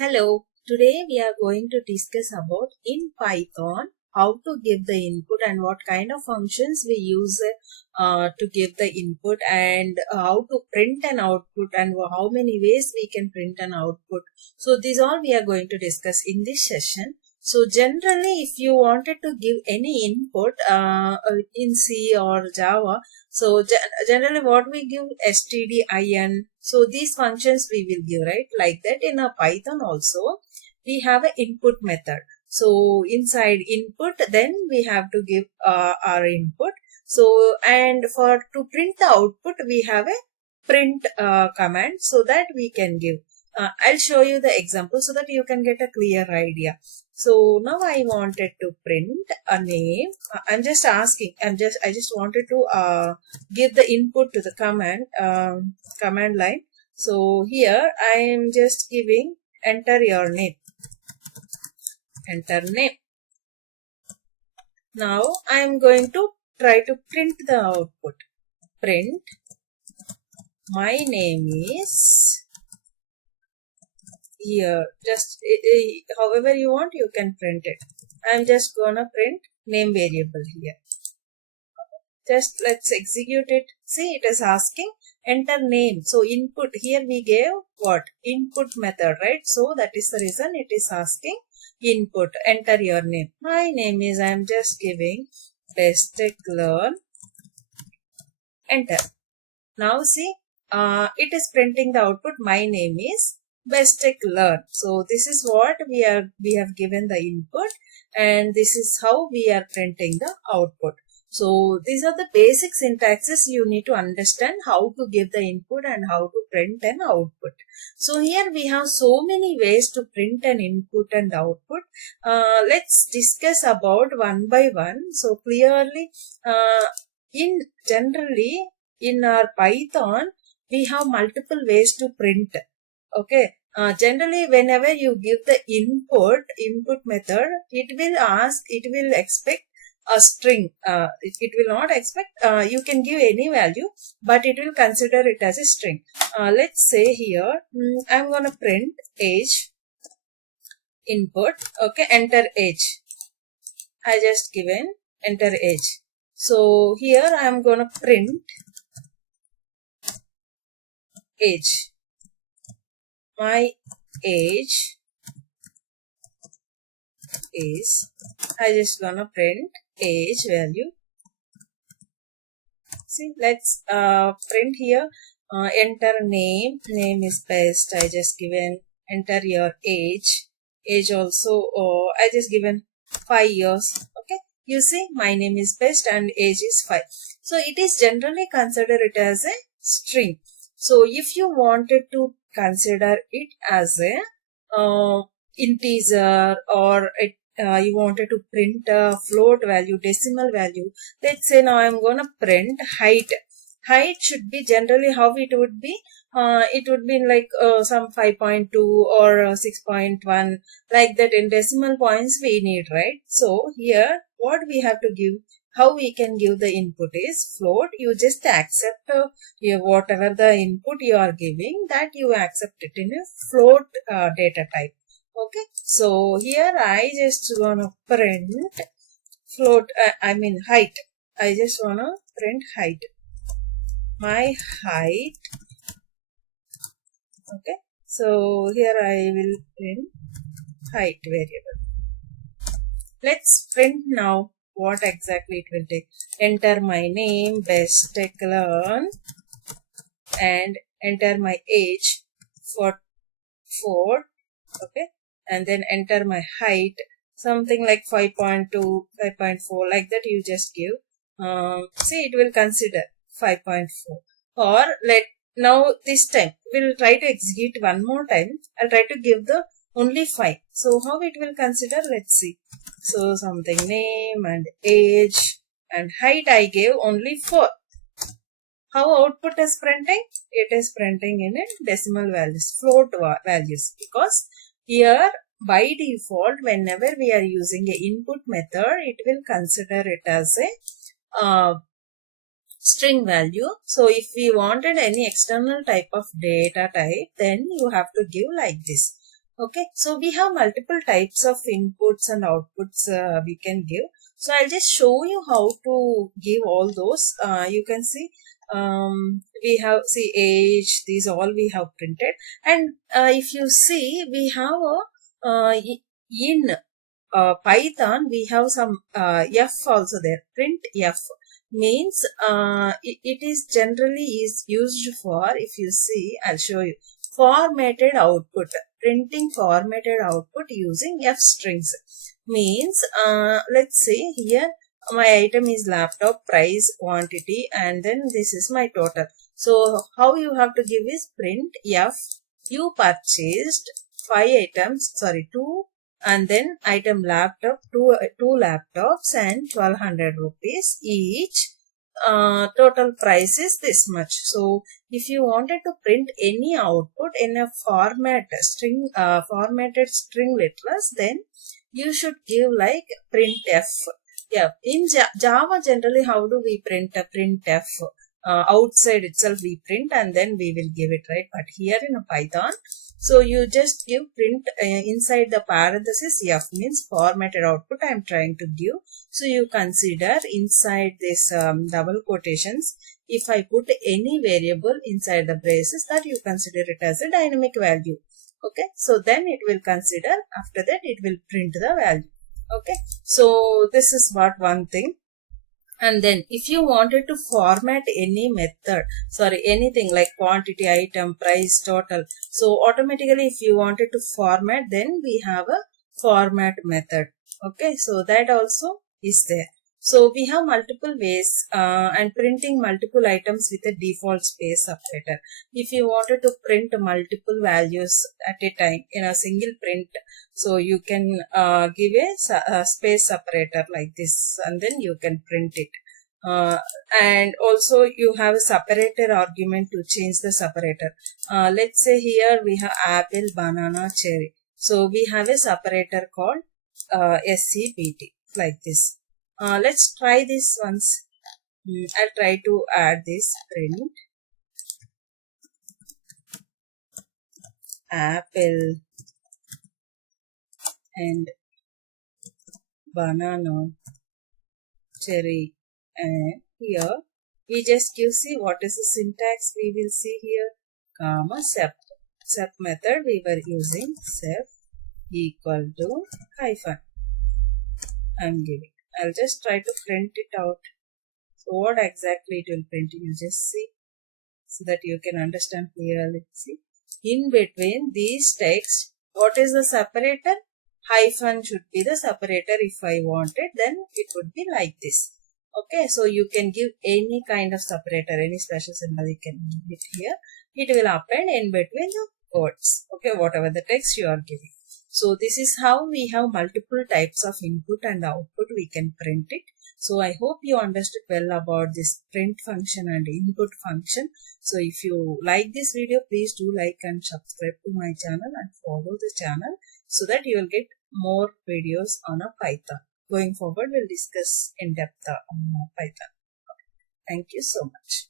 Hello, today we are going to discuss about in Python how to give the input and what kind of functions we use to give the input and how to print an output and how many ways we can print an output. So these all we are going to discuss in this session. So generally if you wanted to give any input in C or Java, so generally what we give stdin. So these functions we will give, right? Like that in a Python also we have an input method. So inside input then we have to give our input. So and for to print the output we have a print command so that we can give. I'll show you the example so that you can get a clear idea. So now I wanted to print a name. I'm just asking. I just wanted to give the input to the command line. So here I am just giving enter your name. Enter name. Now I am going to try to print the output. Print. My name is here. Just however you want you can print it. I'm just gonna print name variable here. Just let's execute it. See, it is asking enter name. So input here we gave what? Input method, right? So that is the reason it is asking input. Enter your name. My name is, I'm just giving learn. Enter. Now see, it is printing the output. My name is learn. So this is what we have given the input and this is how we are printing the output. So these are the basic syntaxes you need to understand how to give the input and how to print an output. So here we have so many ways to print an input and output. Let's discuss about one by one. So clearly generally in our Python we have multiple ways to print. Okay. Generally whenever you give the input method, it will expect a string. It will not expect, you can give any value, but it will consider it as a string. Let's say here, I'm going to print age input. Okay, enter age. I just given enter age. So here I'm going to print age. My age is, I just gonna print age value. See, let's print here. Enter name. Name is best. I just given enter your age. Age also. I just given 5 years. Okay. You see, my name is best and age is 5. So it is generally considered it as a string. So if you wanted to consider it as a integer or you wanted to print a float value, decimal value. Let's say now I'm going to print height. Height should be generally how it would be. It would be like some 5.2 or 6.1 like that. In decimal points we need, right? So here what we have to give, how we can give the input is float. You just accept whatever the input you are giving, that you accept it in a float data type. Okay, so here I just wanna print float, height. I just wanna print height. My height. Okay, so here I will print height variable. Let's print now what exactly it will take. Enter my name, learn, and enter my age for 4. Okay, and then enter my height, something like 5.2, 5.4, like that you just give. See, it will consider 5.4. Or now this time we'll try to execute one more time. I'll try to give the only 5. So how it will consider, let's see. So something name and age and height I gave only 4. How output is printing? It is printing in a decimal values, float values, because here by default whenever we are using a input method, it will consider it as a string value. So if we wanted any external type of data type, then you have to give like this. Okay, so we have multiple types of inputs and outputs we can give. So I'll just show you how to give all those. You can see we have see age, these all we have printed, and if you see we have a in Python we have some f also there. Print f means it is generally is used for, if you see I'll show you, formatted output, printing formatted output using f strings. Means let's say here my item is laptop, price, quantity, and then this is my total. So how you have to give is print f, you purchased 2, and then item laptop, two laptops and 1200 rupees each. Total price is this much. So if you wanted to print any output in a formatted string letters, then you should give like printf. Yeah, in Java generally how do we print a printf? Outside itself we print and then we will give it, right? But here in a Python, so you just give print inside the parenthesis f means formatted output I am trying to give. So you consider inside this double quotations, if I put any variable inside the braces, that you consider it as a dynamic value. Okay, so then it will consider, after that it will print the value. Okay, so this is what one thing. And then if you wanted to format any method, anything like quantity, item, price, total, so automatically if you wanted to format, then we have a format method. Okay, so that also is there. So we have multiple ways and printing multiple items with a default space separator. If you wanted to print multiple values at a time in a single print, so you can give a space separator like this, and then you can print it. And also you have a separator argument to change the separator. Let's say here we have apple, banana, cherry. So we have a separator called SCPT like this. Let's try this once. I'll try to add this print apple and banana, cherry, and here we just give, see what is the syntax we will see here, comma sep method we were using, sep equal to hyphen I'm giving. I'll just try to print it out. So what exactly it will print, you just see so that you can understand clearly. See, in between these text, what is the separator? Hyphen should be the separator. If I wanted, then it would be like this. Okay, so you can give any kind of separator, any special symbol you can give it here. It will append in between the words. Okay, whatever the text you are giving. So this is how we have multiple types of input and output we can print it. So I hope you understood well about this print function and input function. So if you like this video, please do like and subscribe to my channel and follow the channel so that you will get more videos on a Python. Going forward, we'll discuss in depth on Python. Thank you so much.